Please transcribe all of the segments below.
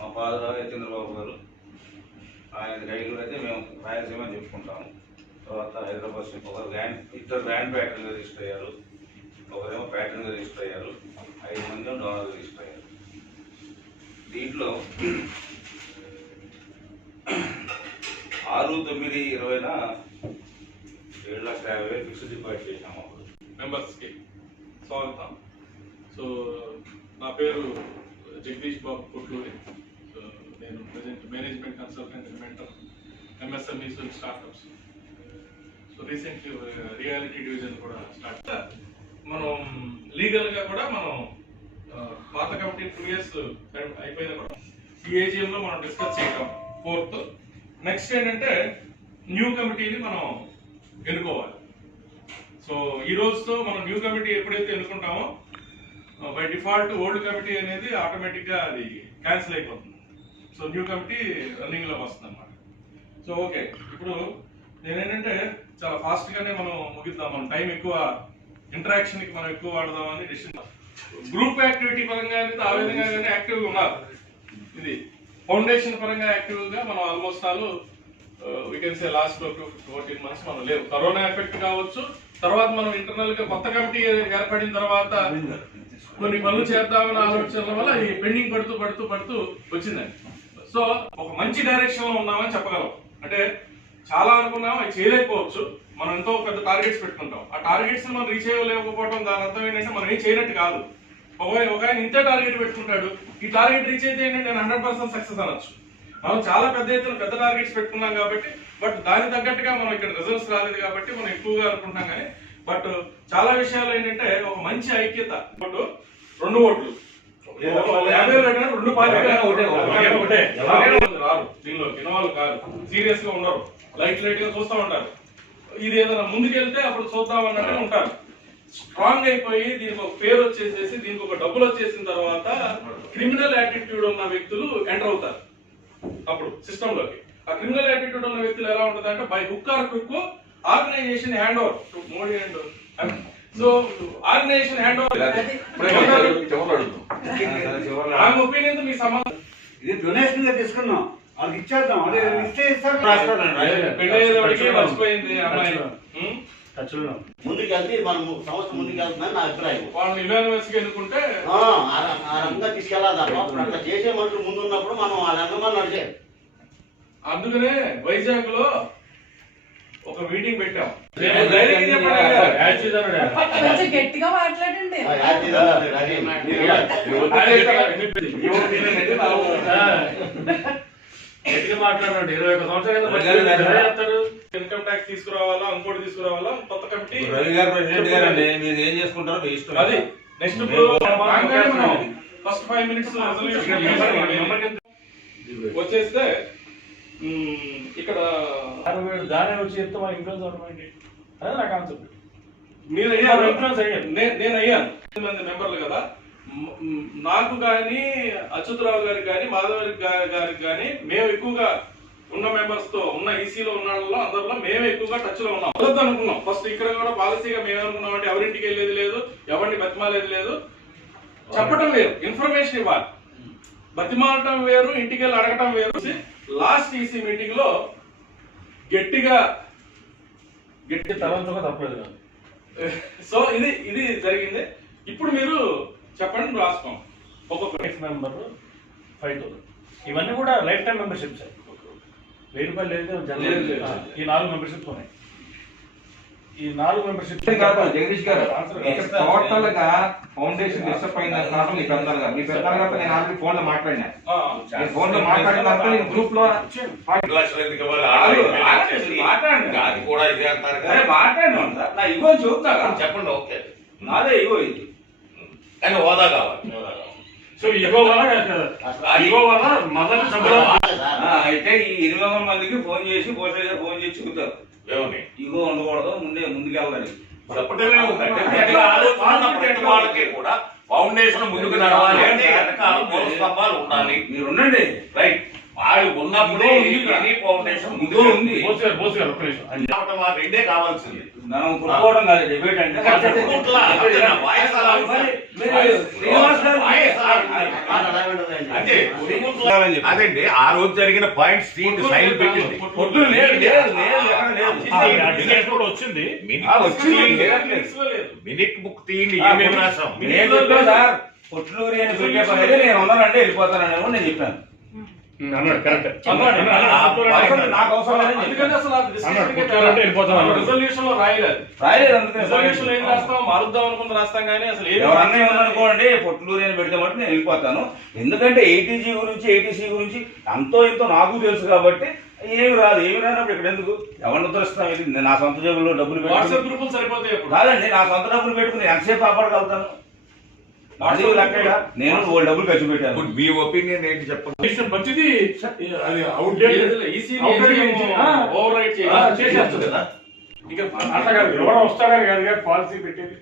మా ఫాదర్ చంద్రబాబు గారు, ఆయన రైలు అయితే మేము రాయలసీమ అని చెప్పుకుంటాము. తర్వాత హైదరాబాద్ ఇద్దరు గ్రాండ్ ప్యాటర్న్గా రిజిస్టర్ అయ్యారు, ఒకరేమో ప్యాటర్న్గా రిజిస్టర్ అయ్యారు, 5 మంది డోనర్గా రిజిస్టర్ అయ్యారు. దీంట్లో 6/9/20న 7,50,000 ఫిక్స్డ్ డిపాజిట్ చేసాము మెంబర్స్కి. స్వాగతం. సో నా పేరు జగదీష్ బాబు కొట్లూరి. సో నేను present management consultant and mentor MSMEs and startups. So recently reality division కూడా స్టార్ట్. మనం లీగల్గా కూడా మనం పాత కమిటీ 2 years అయిపోయినా కూడా ఈ AGM లో మనం డిస్కస్ చేయటం 4th. నెక్స్ట్ ఏంటంటే న్యూ కమిటీని మనం ఎన్నుకోవాలి. సో ఈ రోజుతో మనం న్యూ కమిటీ ఎప్పుడైతే ఎన్నుకుంటామో బై డిఫాల్ట్ ఓల్డ్ కమిటీ అనేది ఆటోమేటిక్గా అది క్యాన్సిల్ అయిపోతుంది. సో న్యూ కమిటీ రన్నింగ్లోకి వస్తుంది అన్నమాట. సో ఓకే, ఇప్పుడు నేనేంటంటే చాలా ఫాస్ట్గానే మనం ముగిద్దాం. మనం టైం ఎక్కువ ఇంటరాక్షన్కి మనం ఎక్కువ వాడదామని డిసిషన్. గ్రూప్ యాక్టివిటీ పరంగా అయితే ఆ విధంగా యాక్టివ్గా ఉన్నారు. ఇది ఫౌండేషన్ పరంగా యాక్టివ్గా మనం almost all we can say last 14 months మనం లేవు. కరోనా ఎఫెక్ట్ కావచ్చు, తర్వాత మనం ఇంటర్నల్ గా కొత్త కమిటీ ఏర్పడిన తర్వాత కొన్ని పనులు చేద్దామన్న ఆలోచనల వల్ల ఈ పెండింగ్ పడుతూ వచ్చిందండి. సో ఒక మంచి డైరెక్షన్ లో ఉన్నామని చెప్పగలం. అంటే చాలా అనుకున్నాం, అవి చేయలేకపోవచ్చు. మనం ఎంతో పెద్ద టార్గెట్స్ పెట్టుకుంటాం, ఆ టార్గెట్స్ మనం రీచ్ అయ్యలేకపోవడం దాని అర్థం ఏంటంటే మనం ఏం చేయనట్టు కాదు. ఒక ఆయన ఇంతే టార్గెట్ పెట్టుకుంటాడు, ఈ టార్గెట్ రీచ్ అయితే ఏంటంటే నేను 100% సక్సెస్ అనొచ్చు. మనం చాలా పెద్ద ఎత్తున పెద్ద టార్గెట్స్ పెట్టుకున్నాం కాబట్టి, బట్ దాని తగ్గట్టుగా మనం ఇక్కడ రిజల్ట్స్ రాలేదు కాబట్టి మనం ఎక్కువగా అనుకుంటాం. కానీ బట్ చాలా విషయాలు ఏంటంటే ఒక మంచి ఐక్యత. 2 ఓట్లు 50 రారు దీనిలో ఇన్వాల్వ్ కాదు, సీరియస్ గా ఉండరు, లైట్ గా చూస్తూ ఉంటారు. ఇది ఏదైనా ముందుకెళ్తే అప్పుడు చూద్దాం అన్నట్టు ఉంటారు. స్ట్రాంగ్ అయిపోయి దీనికి ఒక పేరు వచ్చేసేసి దీనికి ఒక డబ్బులు వచ్చేసిన తర్వాత క్రిమినల్ యాటిట్యూడ్ ఉన్న వ్యక్తులు ఎంటర్ అవుతారు అప్పుడు సిస్టమ్ లోకి. ఆ క్రిమినల్ యాటిట్యూడ్ ఉన్న వ్యక్తులు ఎలా ఉంటుంది అంటే by hook or crook organization hand over to Modi and so organization hand over opinion మీ సంబంధం ఇది డొనేషన్ గా తీసుకున్నాం, వాళ్ళకి ఇచ్చేద్దాం. అదే ఇస్తే మర్చిపోయింది అమ్మాయి. ముందుకెళ్తే మనం సంస్థ ముందుకెళ్తుందని నా అభిప్రాయం. వాళ్ళని యునానిమస్ గా ఎన్నుకుంటే ఆ రంగా తీసుకెళ్ళాలి. అట్లా చేసే మనుషులు ముందు ఉన్నప్పుడు మనం ఆ రంగమని నడిచే. అందుకనే వైజాగ్ లో ఒక మీటింగ్ పెట్టాం. గట్టిగా మాట్లాడండి. మాట్లాడండి. 21 సంవత్సరాలు ఇన్కమ్ ట్యాక్స్ తీసుకురావాలా, ఇంకోటి తీసుకురావాలా, కొత్త కమిటీ రవి గారు ప్రెసిడెంట్ గారండి. మీరు ఏం చేసుకుంటారో మీ ఇష్టం. అది నెక్స్ట్ ఫస్ట్ 5 minutes వచ్చేస్తే ఇక్కడ దాని వచ్చి చెప్తే మన ఇన్ఫ్లుయెన్స్ అవ్వమండి, అదే నా కాన్సెప్ట్. మీరు అయ్యారు, ఇన్ఫ్లుయెన్స్ అయ్యాను, నేను అయ్యాను. 8 మంది మెంబర్లు కదా. నాకు కానీ అచ్యుతరావు గారికి కానీ మాధవ్ గారికి కానీ మేము ఎక్కువగా ఉన్న మెంబర్స్ తో ఉన్న ఈసీలో ఉన్న వాళ్ళలో అందరిలో మేము ఎక్కువగా టచ్ లో ఉన్నాం. వద్దు అనుకున్నాం ఫస్ట్. ఇక్కడ కూడా పాలసీగా మేము అనుకున్నాం అంటే ఎవరింటికి వెళ్ళేది లేదు, ఎవరిని బతిమాలేది లేదు, చెప్పటం వేరు, ఇన్ఫర్మేషన్ ఇవ్వాలి. బతిమాలటం వేరు, ఇంటికి వెళ్ళి అడగటం వేరు. లాస్ట్ ఈసీ మీటింగ్ లో గట్టిగా తలంచుగా తప్పలేదు. సో ఇది జరిగింది. ఇప్పుడు మీరు చెప్పండి, రాసుకోం. ఒక్కొక్క లైఫ్ మెంబర్ 5,000. ఇవన్నీ కూడా లైఫ్ టైం మెంబర్షిప్స్. 1000 రూపాయలు లేదు. ఈ 4 మెంబర్షిప్స్ ఉన్నాయి. ఈ 4 మెంబర్షిప్ జగదీష్ గారు టోటల్ గా ఫౌండేషన్ డిస్టర్బ్ అయిన కారణం మీ పెద్దలుగా నేను ఆల్రెడీ ఫోన్ లో మాట్లాడినా. ఫోన్ లో మాట్లాడిన తర్వాత నేను గ్రూప్ లో అది కూడా ఇదే అంటారు. మాట్లాడినాను సార్. నా ఇగో చూపుతా చెప్పండి. ఓకే, నాదే ఇగో ఇది. కానీ హోదా కావాలి. సో ఇగో వల్ల మదర్ అయితే ఈ 800 మందికి ఫోన్ చేసి ఫోన్ చేసి చెబుతారు ఏమని ఇగో ఉండకూడదు, ముందుకెళ్ళాలి. చెప్పటమే ఉందంటే వాళ్ళకి కూడా ఫౌండేషన్ ముందుకు నడవాలి అంటే వెనకాల 3 స్తంభాలు ఉండాలి. మీరు ఉండండి. రైట్. వాళ్ళు ఉన్నప్పుడే ఇంకో ఎనీ ఫౌండేషన్ ఇంకో ఉంది. బోస్ గారు ఒక్క నిమిషం. రెండే కావాల్సింది. మనం కొట్టుకోవడం కాదు డిబేట్ అంటే కొట్టుకుంటలా. వాయిస్ అలా ఉంది. మీరు శ్రీనివాస్ గారు అంటే అదండి ఆ రోజు జరిగిన పాయింట్స్ సైన్ పెట్టింది. పొట్టు లేదు లేదు లేదు ఎక్కడ లేదు. ఆ డిబేట్ కూడా వచ్చింది. మినిట్ బుక్ తీయండి ఏమేమి రాసాం. నేను చెప్పాను సార్ పొట్లూరి అని పెట్టే పని అయితే నేను ఉన్నానంటే వెళ్ళిపోతానని నేను చెప్పాను. అన్నాడు కరెక్ట్. నాకు అవసరం లేదని అందుకని అసలు ఆ discussion అన్నాడు, కి కొట్టుకోవాలంటే వెళ్ళిపోతాం. resolution లో రాయలేదు. రాయలేదు అందుకని Resolution లో ఏం రాస్తాం, మారుద్దాం అనుకుంది రాస్తాం కానీ అసలు ఏమీ ఎవరన్నా ఏమనుకోండి పొట్లూరి అని పెడితే మటు నేను వెళ్ళిపోతాను. ఎందుకంటే ఏటీజీ గురించి ఏటీసీ గురించి అంతో ఇంతో నాకు తెలుసు కాబట్టి ఏమి రాదు. ఏమి రానప్పుడు ఇక్కడ ఎందుకు ఎవరిని ఉద్ధరిస్తాం? ఇది నా సొంత జేబులో డబ్బులు వాట్సాప్ పెట్టుకుని గ్రూపులు సరిపోతాయి ఇప్పుడు. కాదండి, నా సొంత డబ్బులు పెట్టుకుని ఎంతసేపు కాపాడగలుగుతాను? అది లెక్కగా నేను వాళ్ళ డబ్బులు ఖర్చు పెట్టాను. ఇప్పుడు మీ ఒపీనియన్ ఏంటి చెప్పండి. మంచిది అది అవుట్డేట్ ఓవర్ రైట్ చేసేస్తుంది కదా. ఇక అట్లా కాదు, ఎవరో వస్తాడని కాదు కానీ పాలసీ పెట్టేది.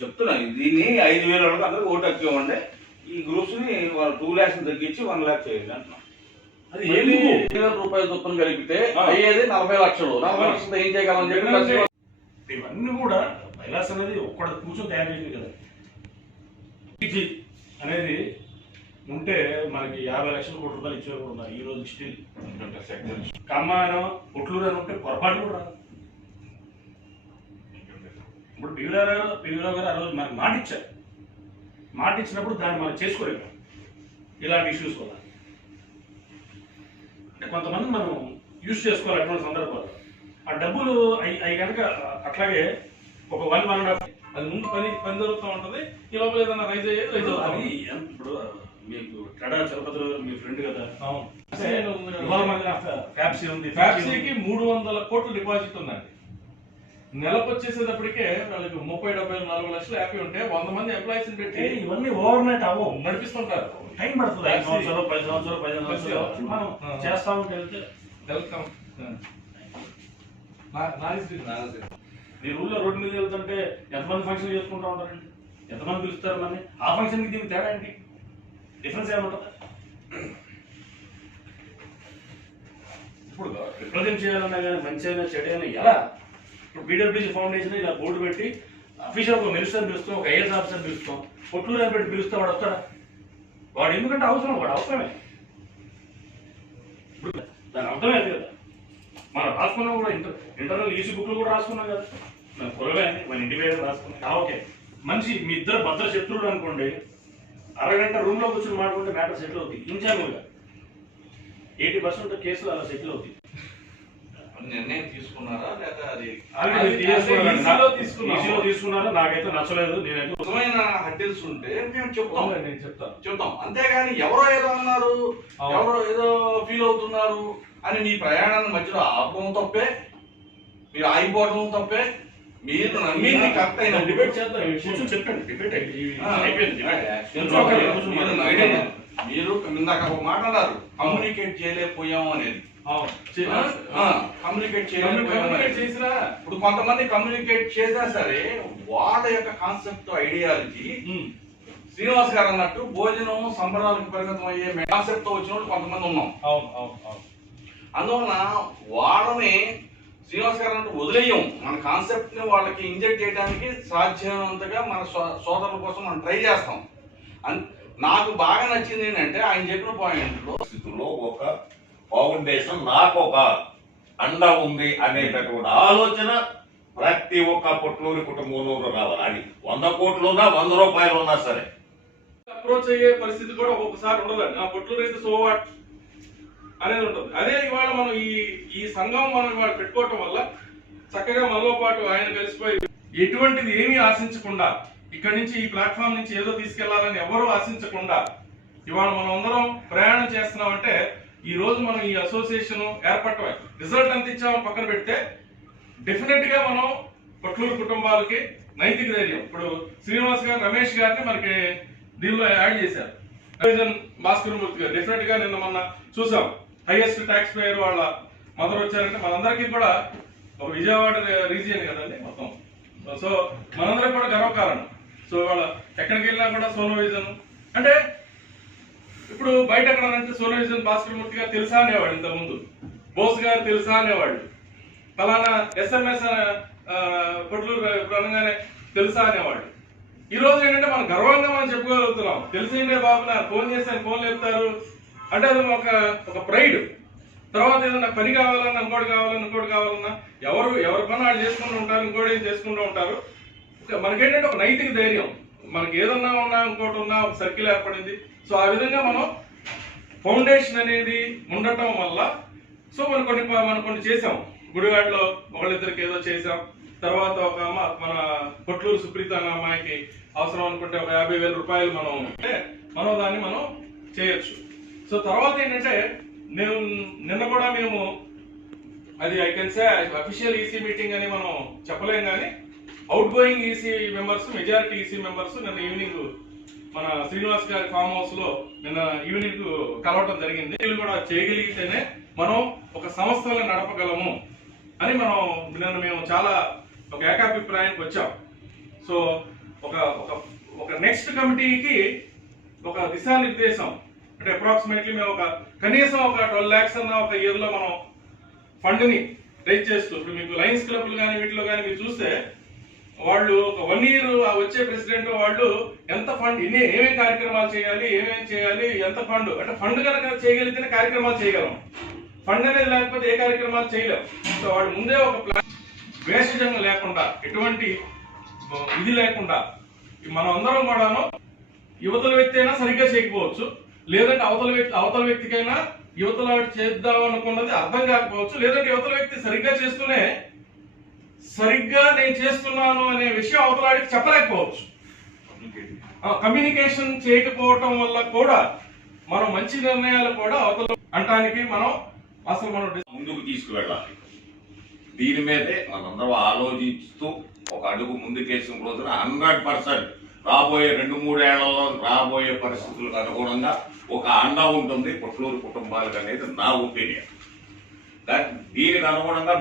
చెప్తున్నా దీన్ని 5,000 వరకు అందరూ ఓటు హక్కు ఇవ్వండి. ఈ గ్రూప్స్ ని 2 lakhs తగ్గించి 1 lakh చేయండి అంటున్నాం. అది ఏంటి? 10,000 రూపాయల చొప్పున కలిపితే అయ్యేది 40 లక్షలు. 40 లక్షలతో ఏం చేయగలని చెప్పి ఇవన్నీ కూడా బైలాస్ అనేది ఒక్కడ కూర్చొని తయారు చేసింది కదా. ఈజీ అనేది ఉంటే మనకి 50 లక్షల కోట్ల రూపాయలు ఇచ్చేవారు కూడా ఉన్నారు ఈ రోజు స్టిల్. కమ్మాయన పొట్లూరు అని ఉంటే పొరపాటు కూడా రాదు. ఇప్పుడు పివిరావు గారు ఆ రోజు మనకు మాట ఇచ్చారు. మాట ఇచ్చినప్పుడు దాన్ని మనం చేసుకోలేము. ఇలాంటి ఇష్యూస్ వల్ల అంటే కొంతమంది మనం యూజ్ చేసుకోవాలి అటువంటి సందర్భాలు. ఆ డబ్బులు అవి కనుక అట్లాగే ఒక 1.5 అది ముందు పని జరుగుతూ ఉంటది. ఈ లోపల ఏదైనా రైజ్ అయ్యేది రైజ్ అది అవుతుంది. ఇప్పుడు మీకు టడా చలపతిరావు గారు మీ ఫ్రెండ్ కదా. అంటే ఇవాళ మనకి ఫ్యాప్సీ ఉంది. ఫ్యాక్సీకి 300 కోట్లు డిపాజిట్ ఉందండి. నెలకు వచ్చేసేటప్పటికే వాళ్ళకి 30-40 లక్షలు హ్యాపీ ఉంటే 100 మంది ఎంప్లాయీస్ పెట్టి ఇవన్నీ ఓవర్ నైట్ అవ్వవు, నడిపిస్తుంటారు. టైం పడుతుంది. 5 సంవత్సరాలు 10 సంవత్సరాలు 15 సంవత్సరాలు మనం చేస్తా ఉంటే వెళ్తే వెల్కమ్. మీ ఊళ్ళో రోడ్డు మీద వెళ్తుంటే ఎంతమంది ఫంక్షన్ చేసుకుంటూ ఉంటారండి? ఎంతమంది పిలుస్తారు మన ఆ ఫంక్షన్కి దీనికి తేడా ఏంటి? డిఫరెన్స్ ఏముంటుందా? ఇప్పుడు రిప్రజెంట్ చేయాలన్నా కానీ మంచి అయినా చెడు అయినా ఎలా? ఇప్పుడు బీడబ్ల్యూసీ ఫౌండేషన్ ఇలా బోర్డు పెట్టి అఫీషియల్ ఒక మినిస్టర్ పిలుస్తాం, ఒక ఐఏఎస్ ఆఫీసర్ పిలుస్తాం, పొట్లూరు అని పెట్టి పిలుస్తే వాడు వస్తాడా? వాడు ఎందుకంటే అవసరం, వాడు అవసరమే. ఇప్పుడు దాని అర్థమే అది కదా. మనం రాసుకున్నాం కూడా ఇంటర్నల్ ఈసీ బుక్లు కూడా రాసుకున్నాం కదా. మన పొరవే మన ఇంటి పేరు రాసుకున్నాం. ఓకే, మనిషి మీ ఇద్దరు భద్ర శత్రువులు అనుకోండి, అరగంట రూమ్ లో కూర్చొని మాట్లాడుకుంటే మ్యాటర్ సెటిల్ అవుతుంది. ఇన్ఛార్జ్గా 80% కేసులు అలా సెటిల్ అవుతాయి. నిర్ణయం తీసుకున్నారా లేదా అది ఈసీలో తీసుకున్నారా? నాకైతే నచ్చలేదు. నేనైతే నిజమైన హడ్డిల్స్ ఉంటే మేము చెప్తాం, నేను చెప్తాను. చెప్తాం. అంతేగాని ఎవరో ఏదో అన్నారు, ఎవరో ఏదో ఫీల్ అవుతున్నారు అని మీ ప్రయాణాన్ని మధ్యలో ఆపడం తప్పే, మీరు ఆగిపోవడం తప్పే. మీరు నమ్మింది కరెక్ట్ అయిన డిబేట్ చేద్దాం. కూర్చొని చెప్పండి, డిబేట్ అయిపోయింది. మీరు ఇందాక ఒక మాట అన్నారు, కమ్యూనికేట్ చేయలేకపోయాం అనేది. కమ్యూనికేట్ చేయలేకపోయాం చేసినా ఇప్పుడు కొంతమంది కమ్యూనికేట్ చేసినా సరే వాళ్ళ యొక్క కాన్సెప్ట్ ఐడియాలజీ శ్రీనివాస్ గారు అన్నట్టు భోజనం సంబరాలకు పరిమితం అయ్యే కాన్సెప్ట్ తో వచ్చిన వాళ్ళు కొంతమంది ఉన్నాం. అందువలన వాళ్ళని శ్రీనివాస్ గారు అన్నట్టు వదిలేయం. మన కాన్సెప్ట్ ని వాళ్ళకి ఇంజెక్ట్ చేయడానికి సాధ్యమైనంతగా మన సోదరుల కోసం మనం ట్రై చేస్తాం. నాకు బాగా నచ్చింది ఏంటంటే ఆయన చెప్పిన పాయింట్ స్థితిలో ఒక ఫౌండేషన్ నాకు ఒక అండ ఉంది అనేటటువంటి ఆలోచన ప్రతి ఒక్క పొట్లూరి కుటుంబంలో రావాలి. అది 100 కోట్లు ఉన్నా 100 రూపాయలు ఉన్నా సరే అప్రోచ్ అయ్యే పరిస్థితి కూడా ఒక్కొక్కసారి ఉండదండి. నా పొట్లూరు అయితే సోవాట్ అనేది ఉంటుంది. అదే ఇవాళ మనం ఈ సంఘం మనం ఇవాళ పెట్టుకోవటం వల్ల చక్కగా మనలో పాటు ఆయన కలిసిపోయి ఎటువంటిది ఏమీ ఆశించకుండా ఇక్కడి నుంచి ఈ ప్లాట్ఫామ్ నుంచి ఏదో తీసుకెళ్లాలని ఎవరూ ఆశించకుండా ఇవాళ మనం అందరం ప్రయాణం చేస్తున్నామంటే ఈ రోజు మనం ఈ అసోసియేషన్ ఏర్పడటమే. రిజల్ట్ ఎంత ఇచ్చామో పక్కన పెడితే డెఫినెట్ గా మనం పొట్లూరు కుటుంబాలకి నైతిక ధైర్యం. ఇప్పుడు శ్రీనివాస్ గారు, రమేష్ గారిని మనకి దీనిలో యాడ్ చేశారు. భాస్కర్ మూర్తి గారు డెఫినెట్ గా నిన్న మొన్న చూసాం. హైయెస్ట్ ట్యాక్స్ పేయర్ వాళ్ళ మదర్ వచ్చారంటే మనందరికీ కూడా ఒక విజయవాడ రీజియన్ కదండి మొత్తం. సో మనందరికి కూడా గర్వకారణం. సో వాళ్ళ ఎక్కడికి వెళ్ళినా కూడా సోలో విజన్ అంటే ఇప్పుడు బయట ఎక్కడ అంటే సోనవిజన్ భాస్కర్ మూర్తి గారు తెలుసా అనేవాడు ఇంతకుముందు, బోస్ గారు తెలుసా అనేవాడు, ఫలానా ఎస్ఎంఎస్ పొట్లూరు అనగానే తెలుసా అనేవాడు. ఈ రోజు ఏంటంటే మనం గర్వంగా మనం చెప్పుకోగలుగుతున్నాం, తెలిసిందే బాబు నాకు ఫోన్ చేస్తే ఫోన్ చెప్తారు అంటే అది ఒక ప్రైడ్. తర్వాత ఏదైనా పని కావాలన్నా ఇంకోటి కావాలన్నా ఎవరి పని వాళ్ళు చేసుకుంటూ ఉంటారు, ఇంకోటి ఏం చేసుకుంటూ ఉంటారు. మనకేంటంటే ఒక నైతిక ధైర్యం, మనకి ఏదన్నా ఉన్నా ఇంకోటి ఉన్నా ఒక సర్కిల్ ఏర్పడింది. సో ఆ విధంగా మనం ఫౌండేషన్ అనేది ఉండటం వల్ల సో మనం కొన్ని చేసాం. గుడివాడలో ఒకళ్ళిద్దరికి ఏదో చేసాం. తర్వాత ఒక మన కొట్లూరు సుప్రీత అనే అమ్మాయికి అవసరం అనుకుంటే ఒక 50,000 రూపాయలు మనం దాన్ని మనం చేయొచ్చు. సో తర్వాత ఏంటంటే నిన్న కూడా మేము అది I can say official EC meeting అని మనం చెప్పలేం, కానీ out going EC members, majority EC members నిన్న ఈవినింగ్ మన శ్రీనివాస్ గారి ఫామ్ హౌస్ లో నిన్న ఈవినింగ్ కలవటం జరిగింది. వీళ్ళు కూడా చేయగలిగితేనే మనం ఒక సంస్థలను నడపగలము అని నిన్న మేము చాలా ఒక ఏకాభిప్రాయానికి వచ్చాం. సో ఒక నెక్స్ట్ కమిటీకి ఒక దిశానిర్దేశం అంటే అప్రాక్సిమేట్లీ మేము కనీసం ఒక 12 lakhs అన్న ఒక ఇయర్ లో మనం ఫండ్ ని రైజ్ చేస్తూ, ఇప్పుడు మీకు లయన్స్ క్లబ్లు కానీ వీటిలో కానీ మీరు చూస్తే వాళ్ళు ఒక 1 year వచ్చే ప్రెసిడెంట్ వాళ్ళు ఎంత ఫండ్ ఏమేమి కార్యక్రమాలు చేయాలి, ఎంత ఫండ్ అంటే ఫండ్ కనుక చేయగలిగితేనే కార్యక్రమాలు చేయగలం. ఫండ్ అనేది లేకపోతే ఏ కార్యక్రమాలు చేయలేం. సో వాళ్ళు ముందే ఒక ప్లాన్ వేషజంగా లేకుండా ఎటువంటి ఇది లేకుండా మనం అందరం కూడాను యువతల వ్యక్తి అయినా సరిగ్గా చేయకపోవచ్చు, లేదంటే అవతల వ్యక్తికైనా యువతల చేద్దాం అనుకున్నది అర్థం కాకపోవచ్చు, లేదంటే యువతల వ్యక్తి సరిగ్గా చేస్తూనే సరిగ్గా నేను చేస్తున్నాను అనే విషయం అవతలాడికి చెప్పలేకపోవచ్చు. కమ్యూనికేషన్ చేయకపోవటం వల్ల కూడా మనం మంచి నిర్ణయాలు కూడా అవతల అంటానికి మనం ముందుకు తీసుకువెళ్ళాలి. దీని మీదే మనందరం ఆలోచిస్తూ ఒక అడుగు ముందుకేసిన రోజున 100% రాబోయే 2-3 ఏళ్లలో రాబోయే పరిస్థితులకు అనుగుణంగా ఒక అండ ఉంటుంది పొట్లూరు కుటుంబాలకు అనేది నా ఒపీనియన్. దీనికి అనుగుణంగా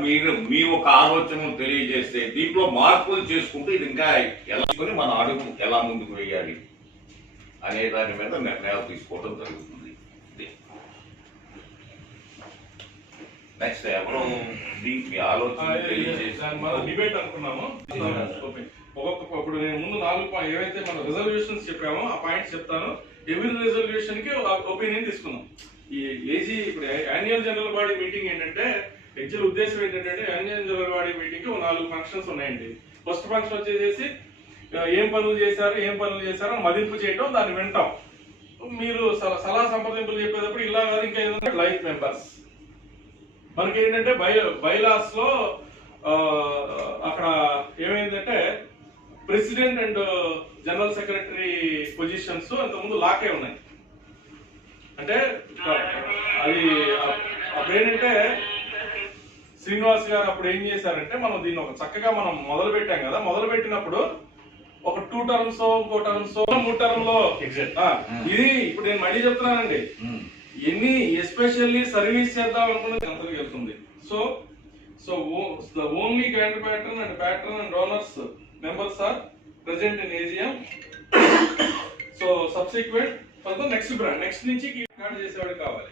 మీ ఒక ఆలోచనను తెలియజేస్తే దీంట్లో మార్పులు చేసుకుంటూ ఇది ఇంకా ఎలా మన అడుగు ఎలా ముందుకు వేయాలి అనే దాని మీద నిర్ణయాలు తీసుకోవడం జరుగుతుంది. నెక్స్ట్ ఎవరు మీ ఆలోచన డిబేట్ అనుకున్నాము. ఇప్పుడు నేను ముందు 4 ఏవైతే మన రిజల్యూషన్స్ చెప్పామో ఆ పాయింట్స్ చెప్తాను. ఎవ్రీ రిజల్యూషన్ కి ఒక ఒపీనియన్ తీసుకున్నాం. ఈ ఏజీ ఇప్పుడు యాన్యువల్ జనరల్ బాడీ మీటింగ్ ఏంటంటే యాక్చువల్ ఉద్దేశం ఏంటంటే annual general body meeting 4 functions ఉన్నాయండి. ఫస్ట్ ఫంక్షన్ వచ్చేసి ఏం పనులు చేశారో మదింపు చేయటం, దాన్ని వింటాం. మీరు సలహా సంప్రదింపులు చెప్పేటప్పుడు ఇలా కాదు ఇంకా ఏదంటే లైఫ్ మెంబర్స్ మనకి ఏంటంటే బైలాస్ లో అక్కడ ఏమైందంటే president and general secretary positions అంతకుముందు లాకే ఉన్నాయి. అంటే అది అప్పుడు ఏంటంటే శ్రీనివాస్ గారు అప్పుడు ఏం చేశారంటే మనం దీన్ని ఒక చక్కగా మనం మొదలు పెట్టాం కదా, మొదలు పెట్టినప్పుడు ఒక 2 terms ఇంకో టర్మ్స్ 3 term లో ఇది ఇప్పుడు నేను మళ్ళీ చెప్తున్నానండి, ఎన్ని ఎస్పెషల్లీ సర్వీస్ చేద్దాం అనుకున్నది అంతకు వెళ్తుంది. So the only grand patron and donors members are present in AGM. So subsequent for the next brand, next నుంచి రికార్డ్ చేసేవాడు కావాలి.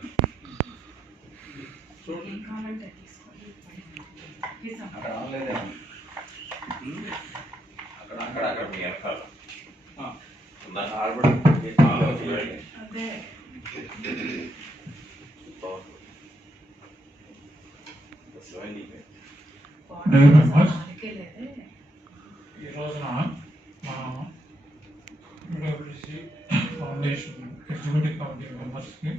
అక్కడ మీ వెనకాల ఈ రోజున మన పిడబ్ల్యూసీ ఫౌండేషన్ ఎగ్జిక్యూటివ్ కమిటీ మెంబర్స్కి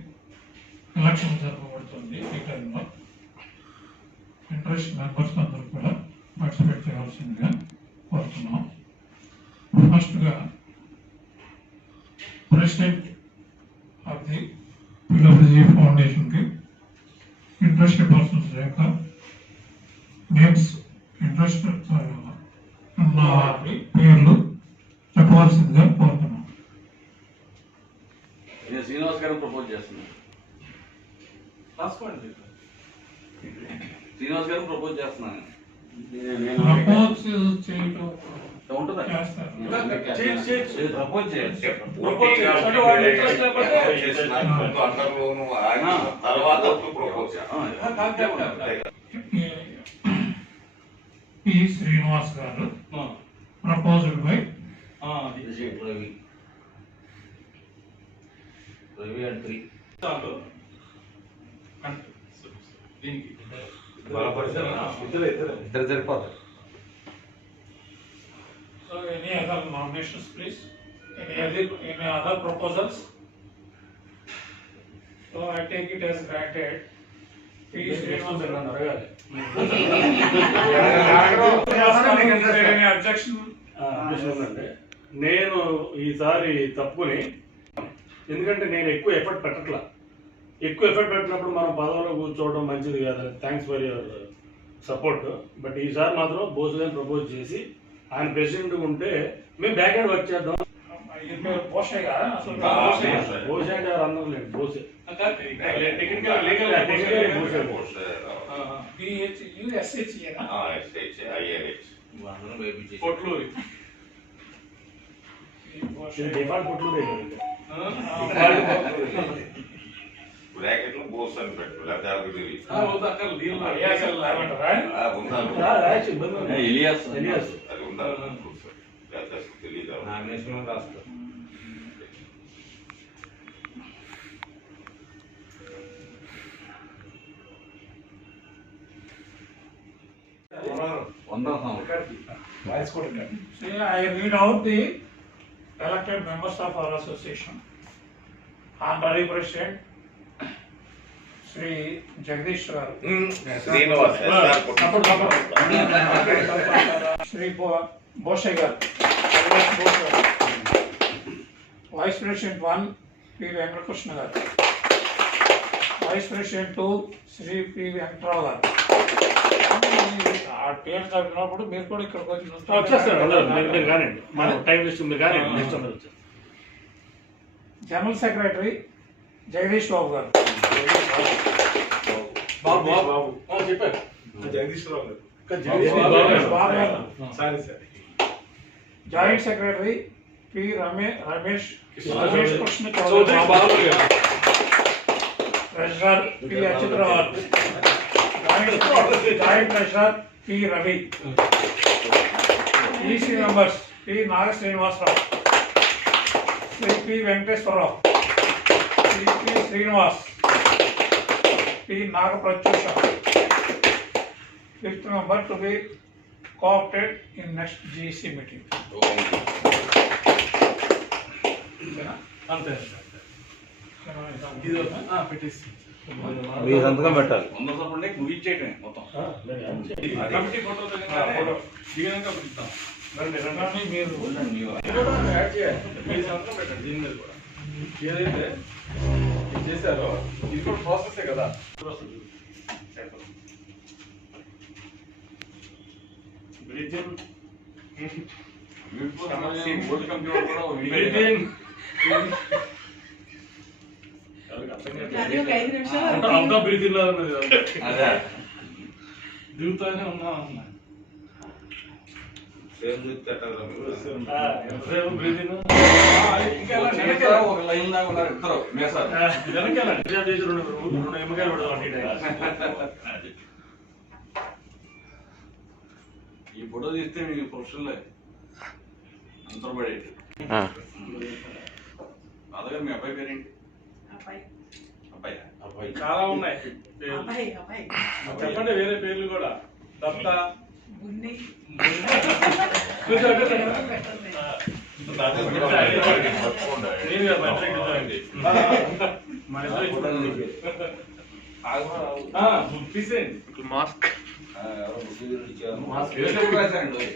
ఎలక్షన్ జరపబడుతుంది. ఈ టైంలో ఇంట్రెస్ట్ మెంబర్స్ అందరూ కూడా పార్టిసిపేట్ చేయాల్సిందిగా కోరుతున్నాం. ఫస్ట్గా ప్రెసిడెంట్ ఆఫ్ ది పిడబ్ల్యూసీ ఫౌండేషన్కి ఇంట్రెస్టెడ్ పర్సన్స్ యొక్క నేమ్స్ ఇంట్రెస్ట్ ఉన్న పేర్లు చెప్పవలసిందిగా కోరుతున్నాం. నేను శ్రీనివాస్ గారిని ప్రపోజ్ చేస్తున్నాను. రాసుకోండి. శ్రీనివాస్ గారిని ప్రపోజ్ చేస్తున్నాను. ప్రపోజ్ చేయడం ఉంటుంది చేస్తారు. ప్రపోజ్ చేయాలి. అంటే వాళ్ళు interest లేకపోతే అండర్లోను ఆగిన తర్వాత ప్రపోజ్ పి శ్రీనివాస్ గారు ప్రపోజ్డ్ బై రవి అండ్ 3 చాలు. దీనికి ఇద్దరు సరిపోతారు. So any other nominations, please? Any other proposals? So I take it as granted. P. Srinivas నన్ను అడగాలి. any objection? విషయం ఏంటంటే నేను ఈసారి తప్పుని, ఎందుకంటే నేను ఎక్కువ ఎఫర్ట్ పెట్టట్లా. ఎక్కువ ఎఫర్ట్ పెట్టినప్పుడు మనం పదవిలో కూర్చోవడం మంచిది కాదు. Thanks for your support. But ఈసారి మాత్రం బోస్ గారిని ప్రపోజ్ చేసి ఆయన ప్రెసిడెంట్ ఉంటే మేము బ్యాక్ హ్యాండ్ వర్క్ చేద్దాం. బోషే గారా? అసలు బోస్ అంటే ఎవరు అందరూ లేదు, బోసే. టెక్నికల్ లీగల్ బోసే. BHUSH ఏనా? పొట్లూరి ఇది డిఫాల్ట్ పుట్లుడే కదా. బ్రాకెట్ లో బోస్ అని పెట్టు, లేకపోతే అభివృద్ధి అక్కడ దీనిలో అసలు లేవంటారా? రాయొచ్చు, ఇబ్బంది లేదు. ఎలియాస్. అది ఉండాలి, లేకపోతే అసలు తెలియదు. నామినేషన్ రాస్తారు. See, I read out the elected members of our association. Honorary President, Sri Jagdish garu. Srinivas Sri Boshe garu. Vice President 1, P. Venkakrishna garu. Vice President 2, Sri P. Venkatrao garu. ఆ పేరు చదివినప్పుడు మీరు కూడా ఇక్కడికి వచ్చి వచ్చేస్తారు, మీరు కానివ్వండి, మనం టైం వేస్ట్ ఉంది కానీ నెక్స్ట్ అందరూ వచ్చారు. జనరల్ సెక్రటరీ జగదీష్ బాబు గారు. చెప్పారు జగదీశ్వరరావు గారు. బాబు గారు. Joint secretary P. Ramesh Krishna Chowdary. Treasurer P. Achyutarao గారు. Joint treasurer P. Ravi. EC members P. Naga Srinivasarao, Shri P. Venkateswararao, Shri P. Srinivas, P. Naga Pratyusha. Fifth member to be co-opted in next GEC meeting. అంతే పెట్టేసి మీ సంతకం పెట్టాలి. 100 సపోర్ట్ ముగించేయటమే మొత్తం. కమిటీ ఫోటో దిగినాక పిలుస్తాం. కానీ మీరు యాడ్ చేయాలి. మీ సంతకం పెట్టండి దీని మీద కూడా. ఏదైతే ఇది చేశారో ఇది కూడా ప్రాసెసే కదా. బోర్డు కమిటీ వాళ్ళు కూడా అది ఒక 5 నిమిషాలు అంతా బ్రీతింగ్ లాగా ఉన్నది. అదే దిగుతానే ఉన్నా సేమ్ చూస్తే ఎట్లా మీరు? ఎంతసేపు బ్రీతింగ్ ఇంకా ఒక లైన్ లాగా ఉన్నారు ఇద్దరు మేసారు. వెనకాలండి చేసి రెండు ఎమ్మకాయలు పెడదాం. ఈ ఫోటో తీస్తే మీకు ప్రొఫెషనల్ అంతర్పడేది. అదే మీ అబ్బాయి పేరేంటి? అబ్బాయి చాలా ఉన్నాయి. అబ్బాయి అబ్బాయి చెప్పండి వేరే పేర్లు కూడా. దత్త బున్ని తీసేయండి. మాస్క్ రాశారండి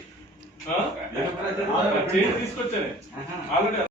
చేసి తీసుకొచ్చానే ఆల్రెడీ